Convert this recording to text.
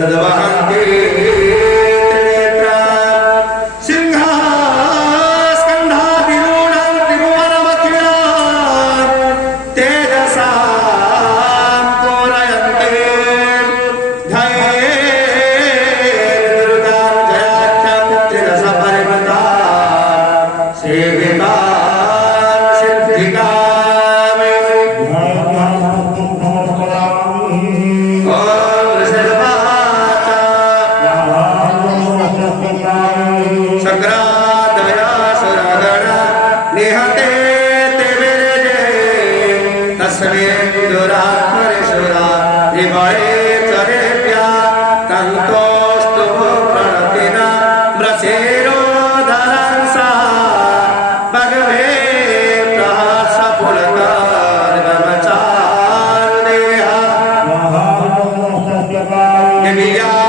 हृद्वहन्ति सिंहास्कन्धातिरूढं त्रिभुवनमखिलां तेजसा पूरयन्ते धैर्यदुर्गां जयाख्यां त्रिदशपरिवृता सेविता सिद्धिकां सग्रादया सुरगणा निहते ते विरजे तस्मै दुरात्मनिशुरा विभये चरेभ्या तन्तोस्तु प्रणतिना म्रसेरोदरंसा भगवे प्रहसफुलकारगमचारुदेहा